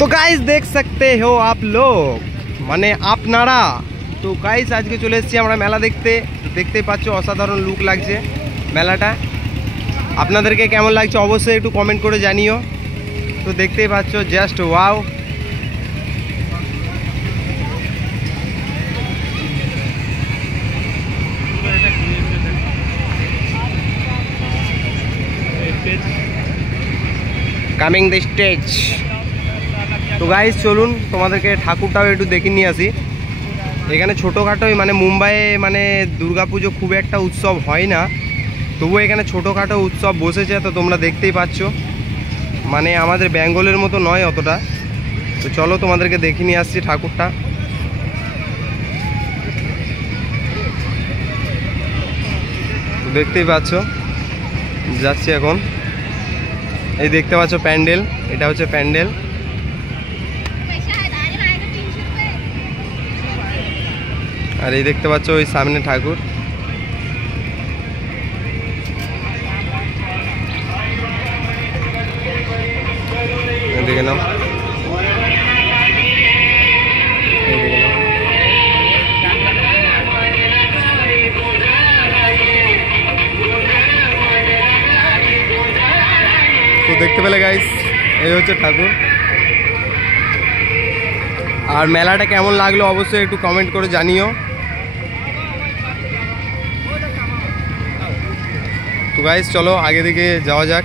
तो गाइस देख सकते हो आप लोग মানে আপনারা তো গাইস আজকে চলে এসেছি আমরা মেলা দেখতে। দেখতেই পাচ্ছ অসাধারণ লুক লাগছে মেলাটা। আপনাদেরকে কেমন লাগছে অবশ্যই একটু কমেন্ট করে জানিও। তো দেখতেই পাচ্ছ just wow. Coming the stage. তো গাইস চলুন তোমাদেরকে ঠাকুরটাও একটু দেখে নিয়ে আসি। এখানে ছোটোখাটোই মানে মুম্বাইয়ে মানে দুর্গাপুজো খুব একটা উৎসব হয় না, তবুও এখানে ছোটোখাটো উৎসব বসেছে। তো তোমরা দেখতেই পাচ্ছ মানে আমাদের বেঙ্গলের মতো নয় অতটা। তো চলো তোমাদেরকে দেখে নিয়ে আসছি ঠাকুরটা। তো দেখতেই পাচ্ছ যাচ্ছি এখন। এই দেখতে পাচ্ছ প্যান্ডেল, এটা হচ্ছে প্যান্ডেল। আর এই দেখতে পাচ্ছ ওই সামনে ঠাকুর। দেখে নাও, তো দেখতে পেলে গাইস এই হচ্ছে ঠাকুর। আর মেলাটা কেমন লাগলো অবশ্যই একটু কমেন্ট করে জানিও। তো গাইস চলো আগে দিকে যাওয়া যাক।